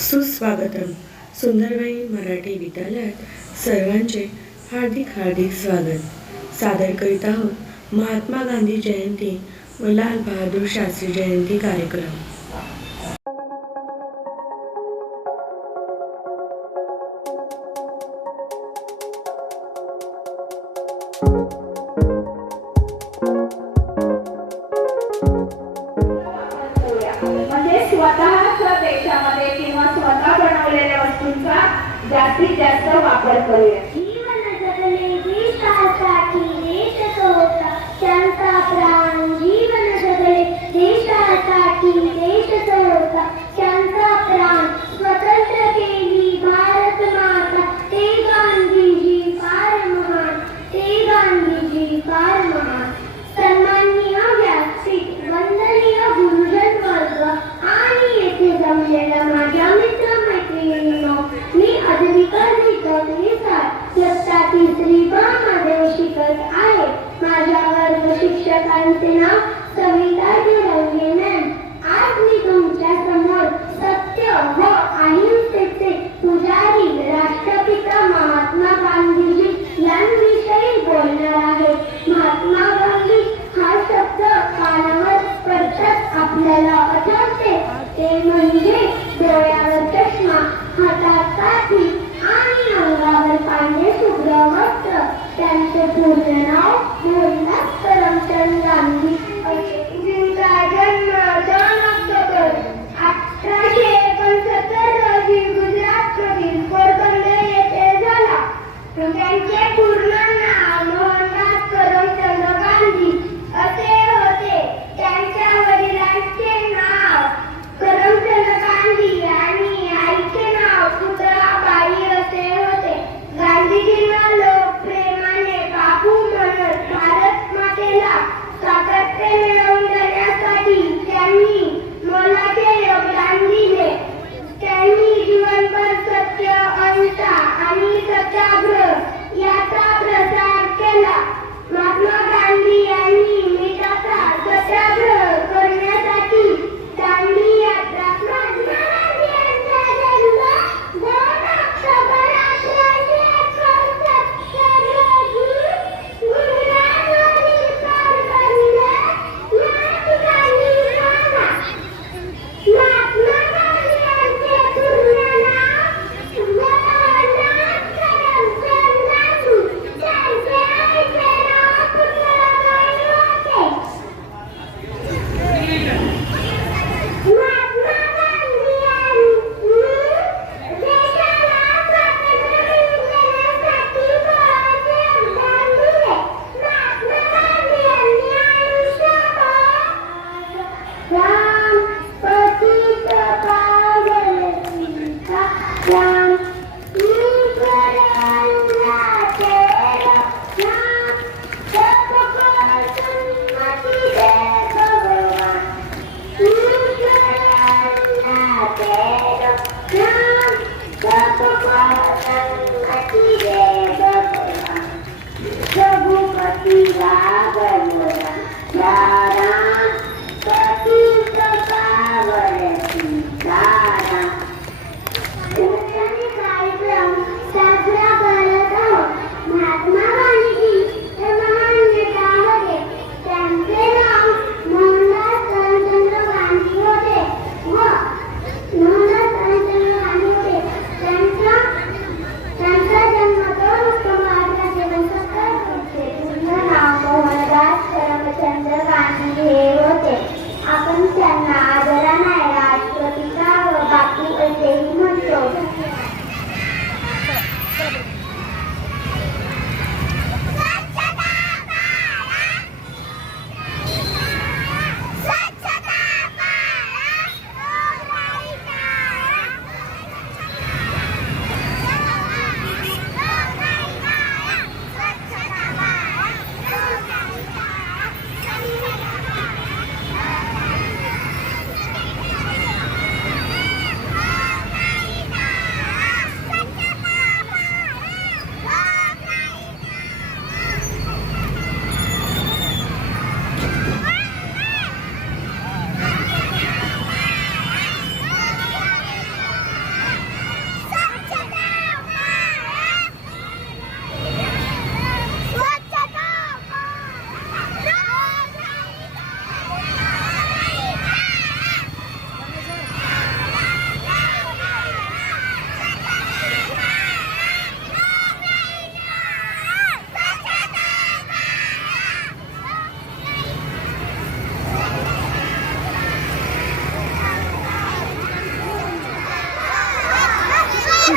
सुस्वागतम. सुंदरबाई मराठी विद्यालयात सर्वांचे हार्दिक हार्दिक स्वागत. सादर करीत आहोत महात्मा गांधी जयंती व लाल बहादूर शास्त्री जयंती कार्यक्रम. जास्तीत जास्त वापर करूया. शिक्षकांचे नाव सविता ठरवले मॅम आज मी तुमच्यासमोर सत्य हो व अहिंसेचे पुजारी राष्ट्रपिता महात्मा गांधीजी यांविषयी बोलणार आहे. महात्मा गांधी हा शब्द कानावर पडताच आपल्याला आठवते. ते म्हणजे डोळ्यावर चष्मा हातात काठी आणि अंगावर पांढरे शुभ्र वस्त्र. त्यांचे पूर्ण नाव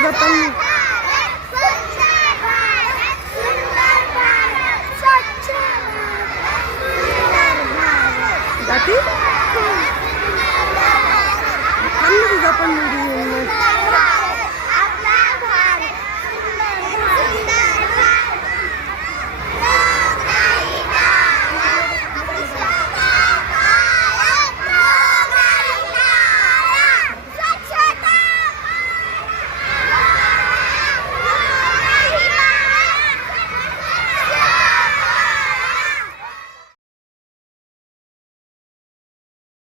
já tá